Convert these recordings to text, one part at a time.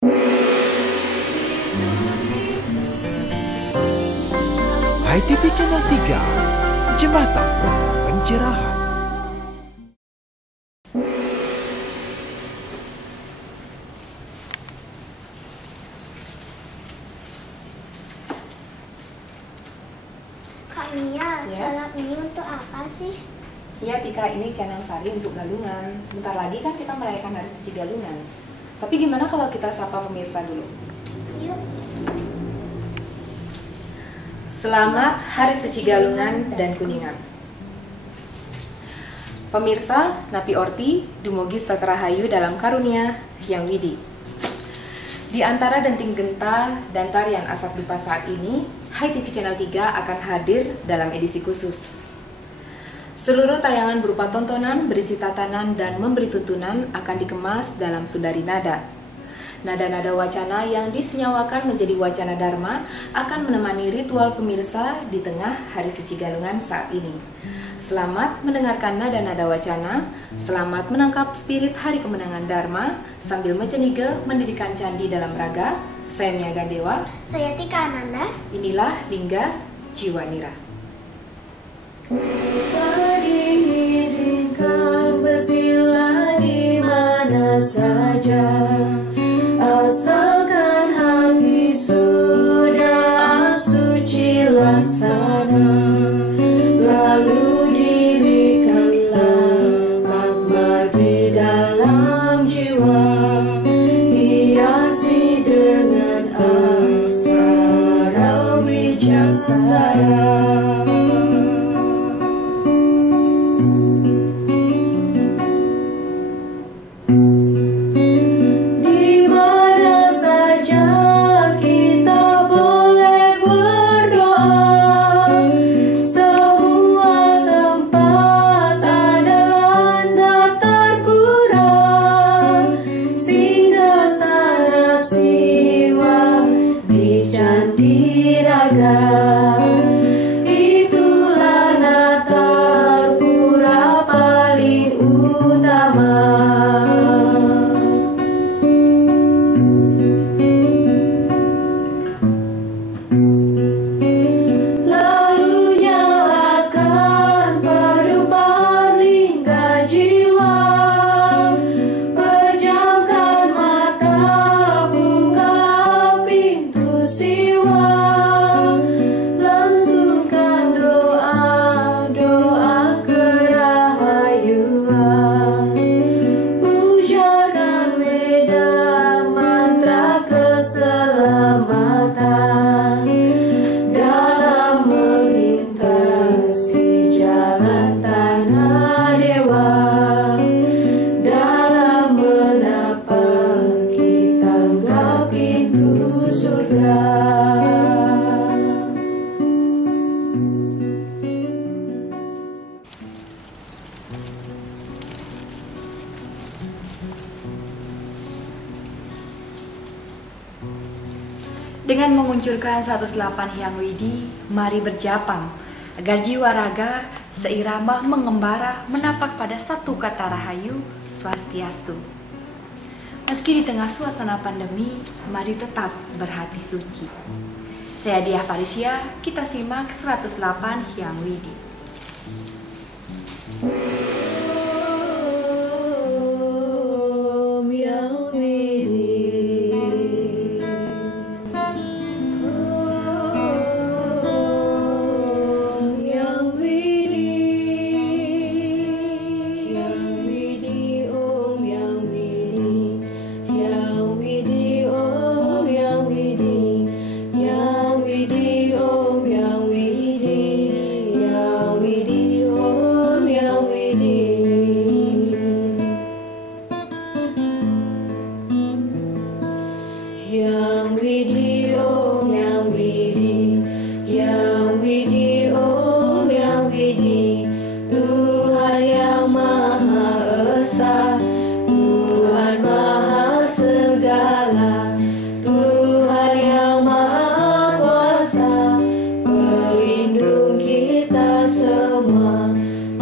HiTV Channel 3, Jembatan Pencerahan. Kak Nia, channel ini untuk apa sih? Iya Tika, ini channel Sari untuk Galungan. Sebentar lagi kan kita merayakan Hari Suci Galungan. Tapi gimana kalau kita sapa pemirsa dulu? Yuk. Selamat Hari Suci Galungan dan Kuningan. Pemirsa, Napi Orti, Dumogis Tatarahayu dalam karunia Hyang Widi. Di antara denting genta dan tarian asap dupa saat ini, HiTV Channel 3 akan hadir dalam edisi khusus. Seluruh tayangan berupa tontonan, berisi tatanan, dan memberi tuntunan akan dikemas dalam Sundari Nada. Nada-nada wacana yang disenyawakan menjadi wacana dharma akan menemani ritual pemirsa di tengah Hari Suci Galungan saat ini. Selamat mendengarkan nada-nada wacana, selamat menangkap spirit Hari Kemenangan Dharma sambil mecenige mendirikan candi dalam raga. Saya Mia Gandewa. Saya Tika Ananda. Inilah Lingga Jiwa Nira. Diizinkan bersila di mana saja, asalkan hati sudah suci laksana. Lalu dirikanlah makna di dalam jiwa, hiasi dengan aksara wijaksana. Itulah nata pura paling utama. Lalu nyalakan perubatan lingga jiwa, pejamkan mata, buka pintu siwa. Dengan mengunculkan 108 Hyang Widi, mari berjapang agar jiwa raga seirama mengembara menapak pada satu kata rahayu, Swastiastu. Meski di tengah suasana pandemi, mari tetap berhati suci. Saya Diah Parisia, kita simak 108 Hyang Widi.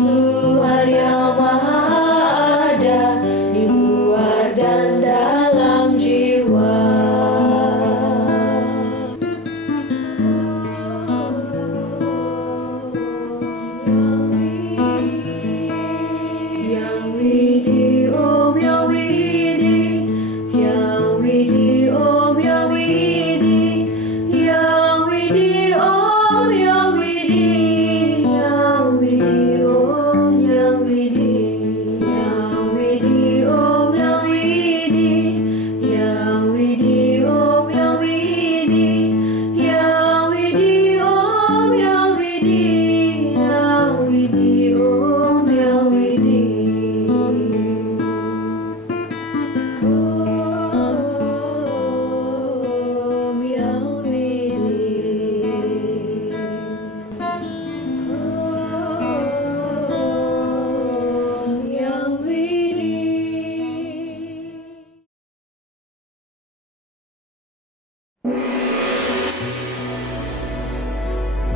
Tuhan yang maha ada di luar dan dalam jiwa.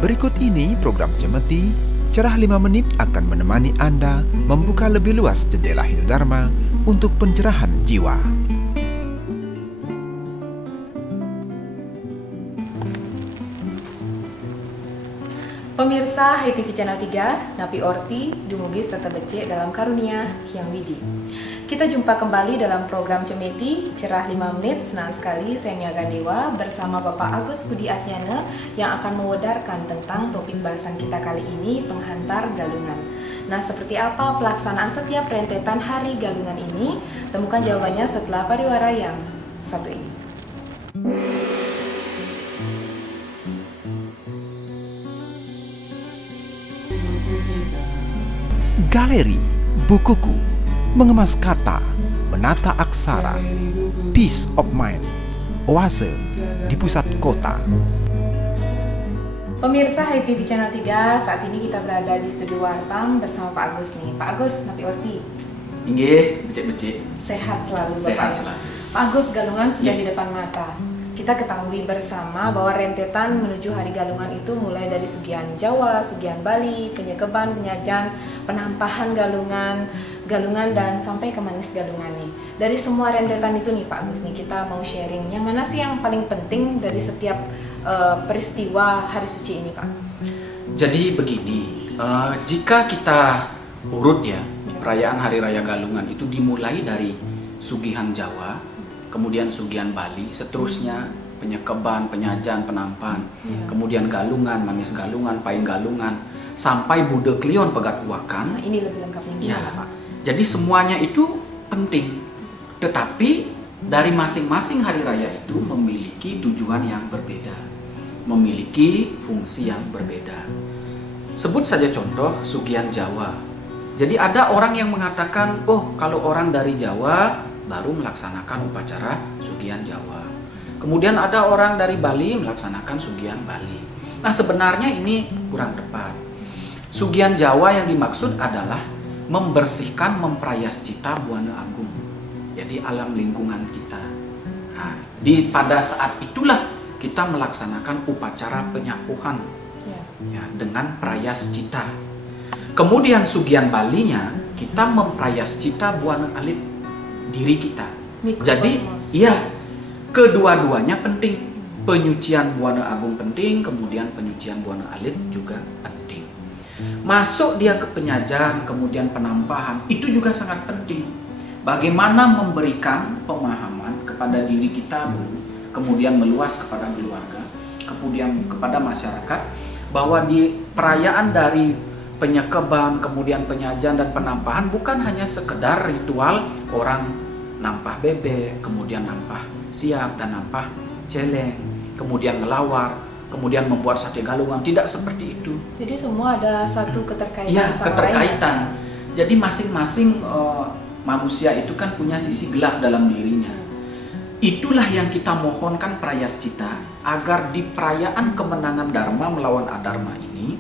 Berikut ini program Cemeti, Cerah 5 Menit akan menemani Anda membuka lebih luas jendela Hidodharma untuk pencerahan jiwa. Pemirsa HiTV Channel 3, Napi Orti, Dumugis tetap becek dalam karunia Hyang Widi. Kita jumpa kembali dalam program Cemeti, Cerah 5 Menit. Senang sekali saya Mia Gandewa bersama Bapak Agus Budi Atyana yang akan mewedarkan tentang topik bahasan kita kali ini, penghantar galungan. Nah, seperti apa pelaksanaan setiap rentetan hari galungan ini? Temukan jawabannya setelah pariwara yang satu ini. Galeri Bukuku, mengemas kata, menata aksara, peace of mind, oase di pusat kota. Pemirsa HiTV Channel 3, saat ini kita berada di studio Wartam bersama Pak Agus nih. Pak Agus, Napi Orti. Inggih, becek-becek. Sehat selalu Bapak. Sehat selalu. Pak Agus, galungan sudah di depan mata. Kita ketahui bersama bahwa rentetan menuju hari galungan itu mulai dari Sugihan Jawa, Sugihan Bali, Penyekeban, Penyajan, Penampahan galungan, dan sampai ke Manis galungan nih. Dari semua rentetan itu nih Pak Agus nih, kita mau sharing yang mana sih yang paling penting dari setiap peristiwa hari suci ini Pak? Jadi begini, jika kita urut ya, perayaan Hari Raya Galungan itu dimulai dari Sugihan Jawa, kemudian Sugihan Bali, seterusnya Penyekeban, Penyajan, Penampahan, kemudian Galungan, Manis Galungan, Pahing Galungan, sampai Bude Klion Pegat Uakan. Nah, ini lebih lengkapnya gimana Ya, Pak? jadi semuanya itu penting, tetapi dari masing-masing hari raya itu memiliki tujuan yang berbeda, memiliki fungsi yang berbeda. Sebut saja contoh Sugihan Jawa. Jadi ada orang yang mengatakan, oh kalau orang dari Jawa baru melaksanakan upacara Sugihan Jawa. Kemudian ada orang dari Bali melaksanakan Sugihan Bali. Nah, sebenarnya ini kurang tepat. Sugihan Jawa yang dimaksud adalah membersihkan, memprayascita Buana Agung. Jadi alam lingkungan kita. Nah, pada saat itulah kita melaksanakan upacara penyapuhan ya, dengan prayascita. Kemudian Sugihan Balinya kita memprayascita Buana Alit, diri kita. Jadi, iya, kedua-duanya penting. Penyucian Buana Agung penting, kemudian penyucian Buana Alit juga penting. Masuk dia ke Penyajan, kemudian Penampahan, itu juga sangat penting. Bagaimana memberikan pemahaman kepada diri kita dulu, kemudian meluas kepada keluarga, kemudian kepada masyarakat, bahwa di perayaan dari Penyekeban, kemudian Penyajan dan Penampahan bukan hanya sekedar ritual orang nampah bebek, kemudian nampah siap dan nampah celeng, kemudian melawar, kemudian membuat sate galungan. Tidak seperti itu. Jadi semua ada satu keterkaitan Ya, sama keterkaitan. lain. Jadi masing-masing manusia itu kan punya sisi gelap dalam dirinya. Itulah yang kita mohonkan prayascita, agar di perayaan kemenangan Dharma melawan Adharma ini,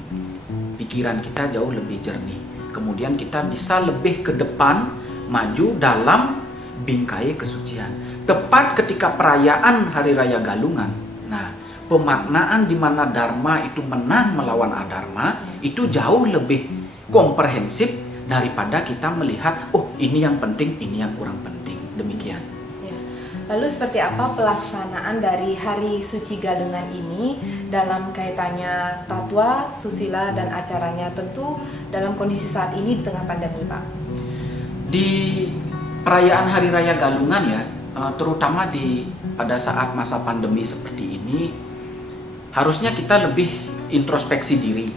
pikiran kita jauh lebih jernih. Kemudian kita bisa lebih ke depan, maju dalam bingkai kesucian. Tepat ketika perayaan Hari Raya Galungan, nah, pemaknaan di mana Dharma itu menang melawan Adharma itu jauh lebih komprehensif daripada kita melihat, oh ini yang penting, ini yang kurang penting. Demikian. Ya. Lalu seperti apa pelaksanaan dari Hari Suci Galungan ini dalam kaitannya tatwa, susila, dan acaranya, tentu dalam kondisi saat ini di tengah pandemi Pak? Di perayaan Hari Raya Galungan ya, terutama pada saat masa pandemi seperti ini, harusnya kita lebih introspeksi diri.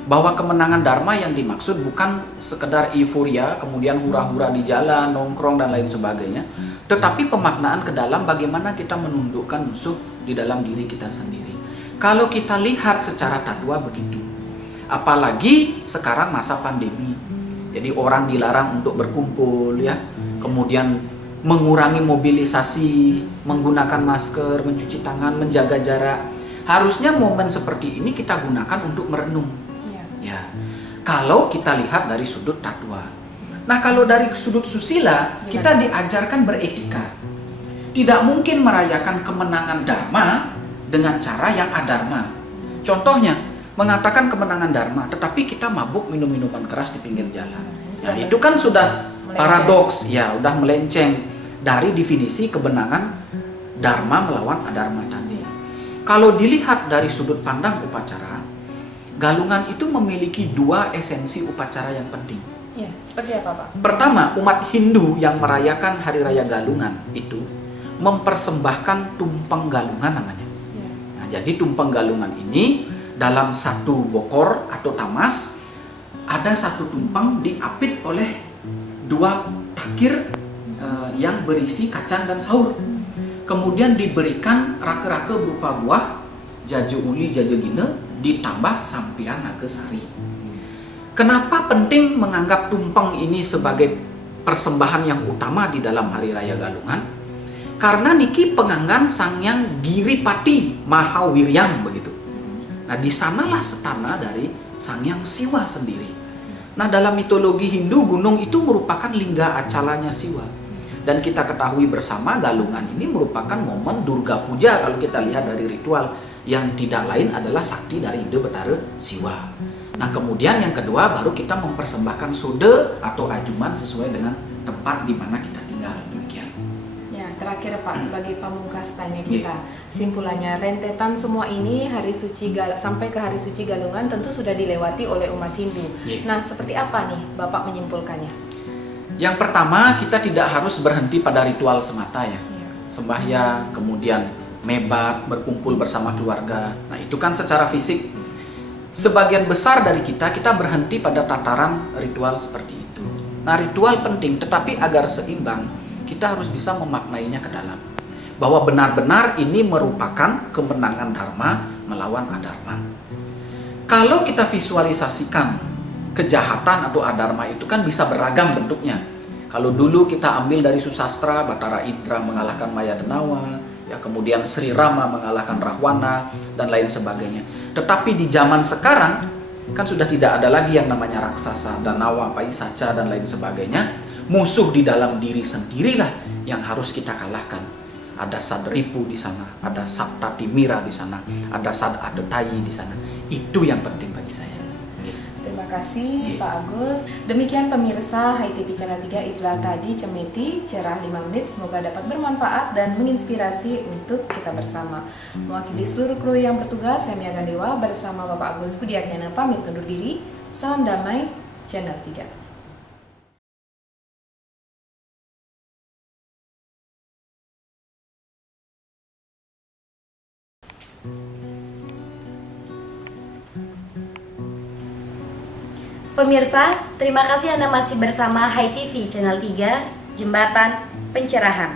Bahwa kemenangan Dharma yang dimaksud bukan sekedar euforia, kemudian hura-hura di jalan, nongkrong dan lain sebagainya, tetapi pemaknaan ke dalam bagaimana kita menundukkan musuh di dalam diri kita sendiri. Kalau kita lihat secara tatwa begitu, apalagi sekarang masa pandemi, jadi orang dilarang untuk berkumpul ya, kemudian mengurangi mobilisasi, menggunakan masker, mencuci tangan, menjaga jarak. Harusnya momen seperti ini kita gunakan untuk merenung. Ya, kalau kita lihat dari sudut tatwa. Nah, kalau dari sudut susila, kita diajarkan beretika. tidak mungkin merayakan kemenangan Dharma dengan cara yang adharma. Contohnya, mengatakan kemenangan Dharma, tetapi kita mabuk minum minuman keras di pinggir jalan. Nah, itu kan sudah paradoks, ya, udah melenceng dari definisi kebenangan Dharma melawan adharma tadi. Kalau dilihat dari sudut pandang upacara, Galungan itu memiliki dua esensi upacara yang penting. Ya, seperti apa, Pak? Pertama, umat Hindu yang merayakan Hari Raya Galungan itu mempersembahkan tumpeng galungan namanya. Ya. Nah, jadi tumpeng galungan ini dalam satu bokor atau tamas ada satu tumpeng diapit oleh dua takir yang berisi kacang dan saur. Kemudian diberikan rake-rake berupa buah, jaju uli, jaju gine, ditambah sampian naga sari. Kenapa penting menganggap tumpeng ini sebagai persembahan yang utama di dalam Hari Raya Galungan? Karena niki penganggan Sangyang Giripati Mahawiryam begitu. Nah, di sanalah setana dari Sangyang Siwa sendiri. Nah, dalam mitologi Hindu, gunung itu merupakan lingga acalanya Siwa. Dan kita ketahui bersama Galungan ini merupakan momen Durga Puja kalau kita lihat dari ritual, yang tidak lain adalah sakti dari Ide Betara Siwa. Nah, kemudian yang kedua baru kita mempersembahkan sode atau ajuman sesuai dengan tempat di mana kita tinggal. Demikian. Ya, terakhir Pak, sebagai pamungkas tanya kita, simpulannya rentetan semua ini sampai ke Hari Suci Galungan tentu sudah dilewati oleh umat Hindu. Nah, seperti apa nih Bapak menyimpulkannya? Yang pertama, kita tidak harus berhenti pada ritual semata ya. Sembahyang, kemudian mebat, berkumpul bersama keluarga. Nah, itu kan secara fisik. Sebagian besar dari kita berhenti pada tataran ritual seperti itu. Nah, ritual penting, tetapi agar seimbang, kita harus bisa memaknainya ke dalam. Bahwa benar-benar ini merupakan kemenangan Dharma melawan adharma. Kalau kita visualisasikan kejahatan atau adharma itu kan bisa beragam bentuknya. Kalau dulu kita ambil dari susastra, Batara Indra mengalahkan Maya Denawa, ya, kemudian Sri Rama mengalahkan Rahwana dan lain sebagainya. Tetapi di zaman sekarang kan sudah tidak ada lagi yang namanya raksasa, Danawa, Paisaca dan lain sebagainya. Musuh di dalam diri sendirilah yang harus kita kalahkan. Ada Sadripu di sana, ada Saptatimira di sana, ada Sadadetayi di sana. Itu yang penting bagi saya. Terima kasih Pak Agus. Demikian pemirsa HITV Channel 3, itulah tadi Cemeti Cerah 5 Menit. Semoga dapat bermanfaat dan menginspirasi untuk kita bersama. Mewakili seluruh kru yang bertugas, saya Mia Gandewa bersama Bapak Agus Budiakyana pamit undur diri. Salam damai Channel 3. Pemirsa, terima kasih Anda masih bersama HITV Channel 3, Jembatan Pencerahan.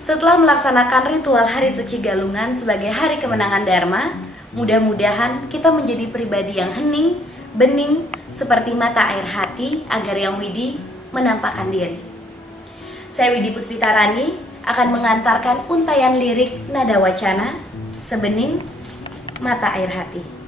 Setelah melaksanakan ritual Hari Suci Galungan sebagai hari kemenangan Dharma, mudah-mudahan kita menjadi pribadi yang hening, bening, seperti mata air hati agar Yang Widi menampakkan diri. Saya Widi Puspitarani akan mengantarkan untayan lirik nada wacana sebening mata air hati.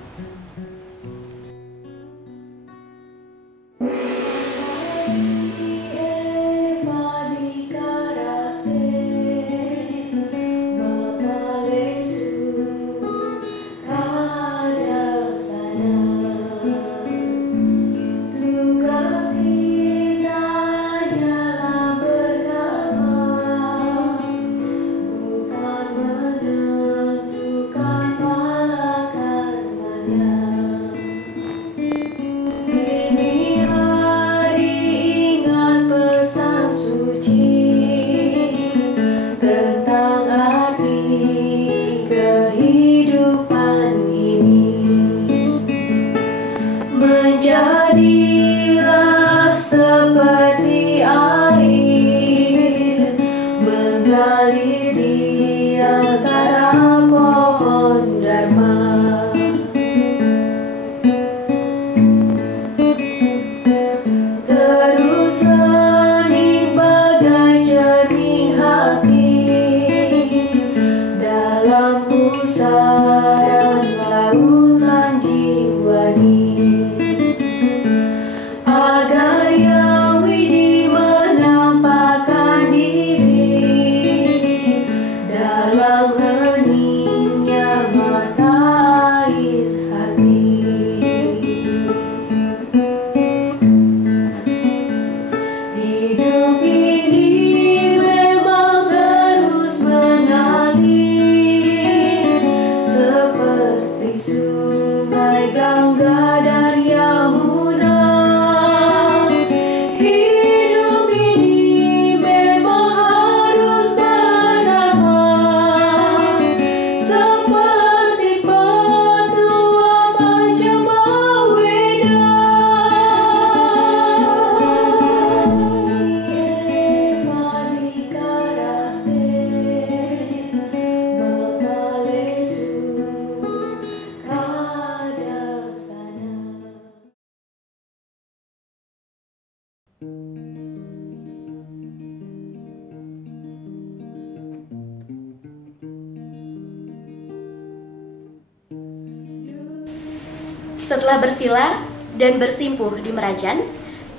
Setelah bersila dan bersimpuh di Merajan,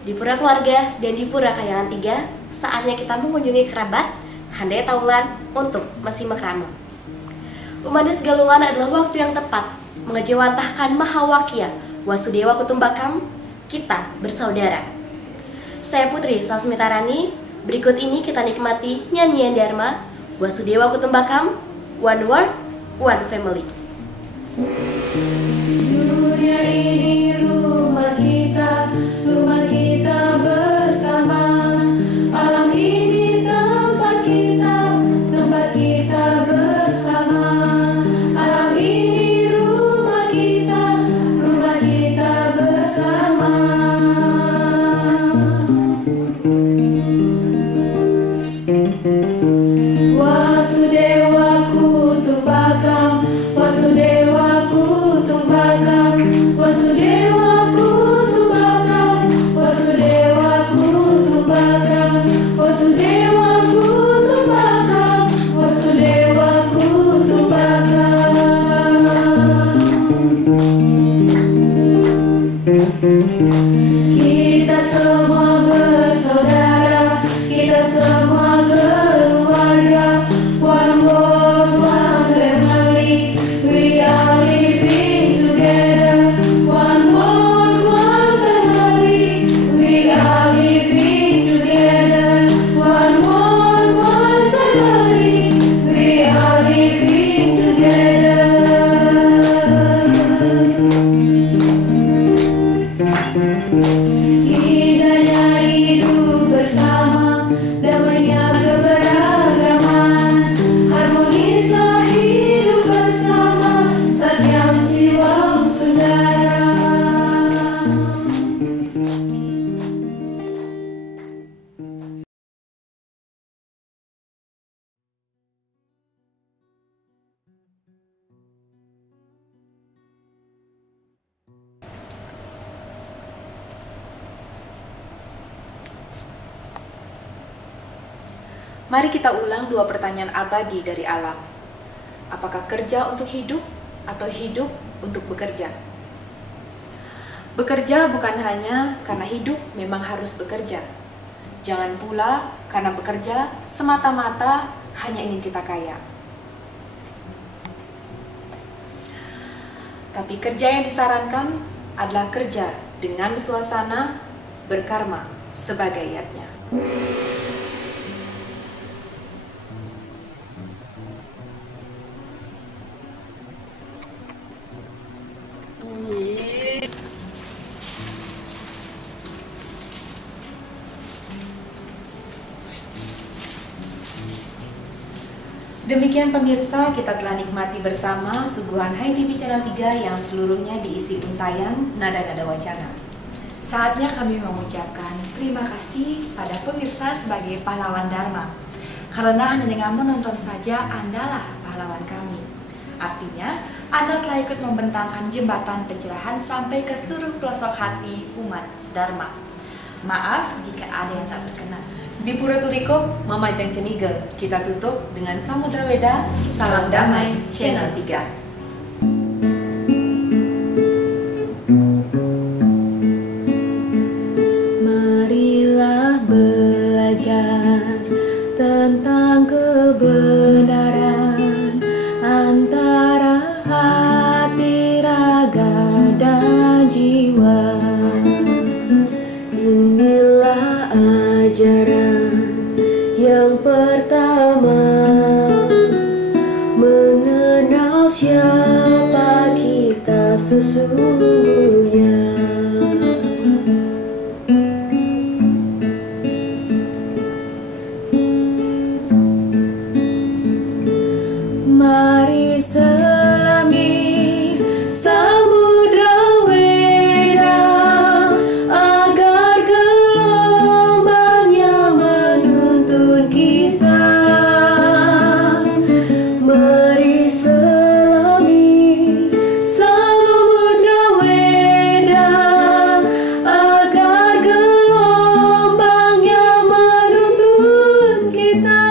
di Pura Keluarga dan di Pura Kayangan 3, saatnya kita mengunjungi kerabat Handai Taulan untuk Mesi Mekrama. Umanes Galungan adalah waktu yang tepat mengejawantahkan Mahawakia Wasudewa Kutumbakam, kita bersaudara. Saya Putri Sasmitarani, berikut ini kita nikmati nyanyian Dharma Wasudewa Kutumbakam, One World, One Family. Dunia ini rumah kita bersama. Alam ini tempat kita bersama. Alam ini rumah kita bersama. Wasudewa Kutumbakam, Wasudewa Kutumbakam, Wasudewa Kutumbakam, Wasudewa Kutumbakam, Wasudewa Kutumbakam, Wasudewa Kutumbakam. Kita semua bersaudara, kita semua keluarga. One world, one family, we are living together. One world, one family, we are living together. One world, one family, we are living together. Indahnya hidup bersama, damainya keberagaman, harmonislah hidup bersama, satyam siwam sundara. Mari kita ulang dua pertanyaan abadi dari alam. Apakah kerja untuk hidup atau hidup untuk bekerja? Bekerja bukan hanya karena hidup memang harus bekerja. Jangan pula karena bekerja semata-mata hanya ingin kita kaya. Tapi kerja yang disarankan adalah kerja dengan suasana berkarma sebagai yatnya. Demikian pemirsa, kita telah nikmati bersama suguhan Hai TV Channel 3 yang seluruhnya diisi untayan nada-nada wacana. Saatnya kami mengucapkan terima kasih pada pemirsa sebagai pahlawan Dharma. Karena hanya dengan menonton saja Andalah pahlawan kami. Artinya, Anda telah ikut membentangkan jembatan pencerahan sampai ke seluruh pelosok hati umat Dharma. Maaf jika ada yang tak berkenan. Di Pura Tulikop, Mamajang Cenige, kita tutup dengan Samudra Weda, Salam Damai, Channel 3. Marilah belajar tentang kebenaran antara hati, raga, dan jiwa. Inilah ajaran yang pertama, mengenal siapa kita sesungguhnya. Mari selami samudra Weda agar gelombangnya menuntun kita. Mari selami samudra Weda agar gelombangnya menuntun kita.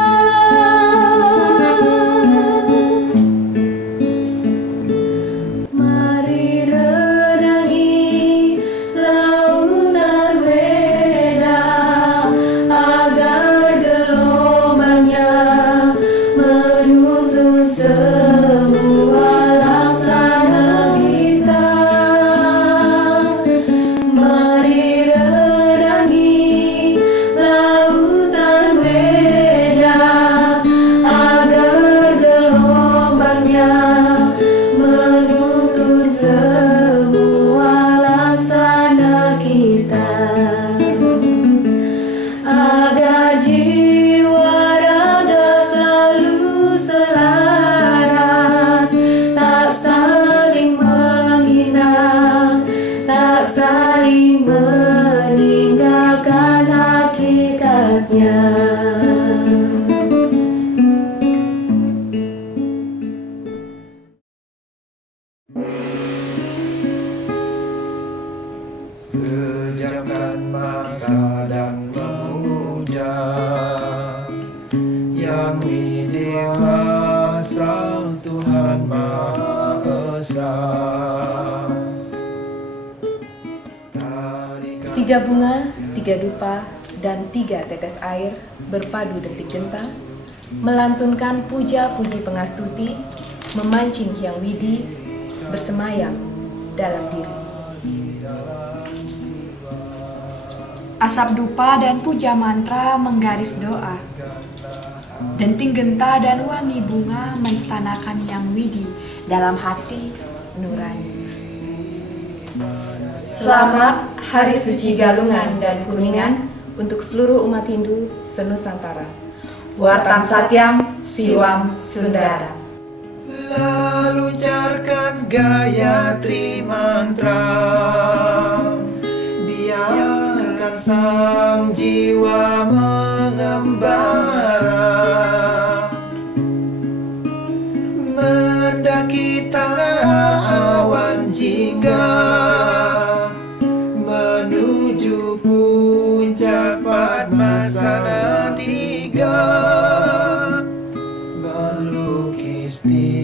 3 bunga, 3 dupa, dan 3 tetes air berpadu detik genta, melantunkan puja-puji pengastuti, memancing Hyang Widi, bersemayam dalam diri. Asap dupa dan puja mantra menggaris doa. Denting genta dan wangi bunga menstanakan Hyang Widi dalam hati nurani. Selamat Hari Suci Galungan dan Kuningan untuk seluruh umat Hindu senusantara. Wartam Satyam Siwam Sundara. Lalu ucapkan Gayatri mantra, biarkan sang jiwa mengembara, mendaki awan jingga, menuju puncak Padmasana 3, melukis di